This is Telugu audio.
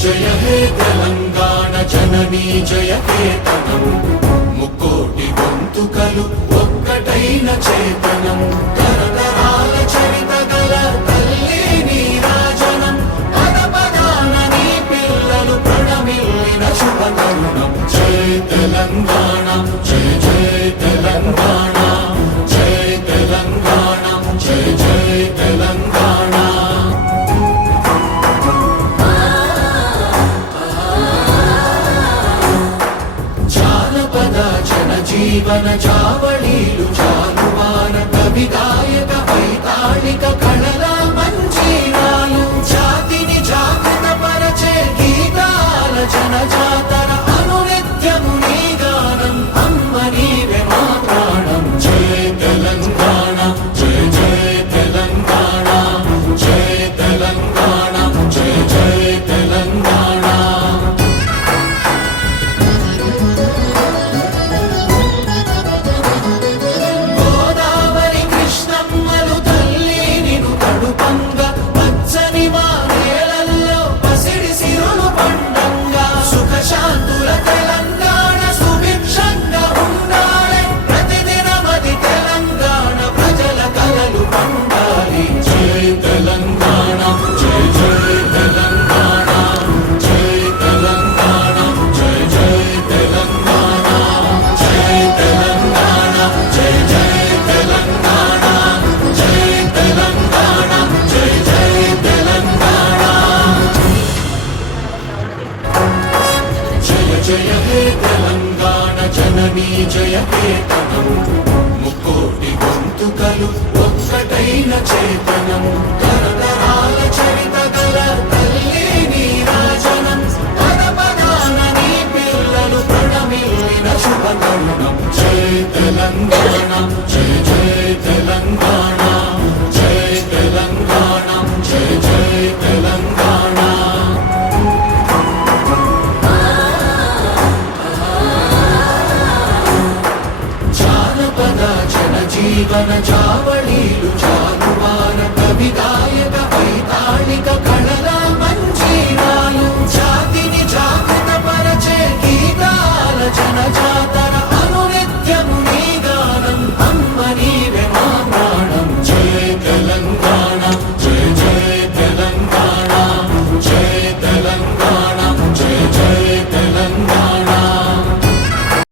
జయ హే తెలంగాణ జననీ జయ కేతనం ముక్కోటి గొంతుకలు ఒక్కటైన చేతనం తరతరాల చరిత గల తల్లి నీరాజనం పద పదాన నీ పిల్లలు ప్రణమిల్లిన శుభతరుణం జయ తెలంగాణ జయ జయ తెలంగాణ జయ తెలంగాణ జయ జయ తెలంగాణ జీవన చావళీలు చాలువాన కవి గాయక వైతాళిక కళల మంజీరాలు జాతిని జాగృత పరచే గీతాల జనజాతర అనునిత్యము నీ గానం అమ్మ నీవే మా ప్రాణం జయ తెలంగాణ జయ జయ తెలంగాణ జయ తెలంగాణ జయ జయ తెలంగాణ జయ హే తెలంగాణ జననీ జయ కేతనం ముక్కోటి గొంతుకలు ఒక్కటైన చేతనం తరతరాల చరిత గల తల్లి నీరాజనం పద పదాన నీ పిల్లలు ప్రణమిల్లిన శుభతరుణం జయ తెలంగాణ జయ జయ తెలంగాణ జయ తెలంగాణ జయ జయ తెలంగాణ జీవన చావళీలు చాలువా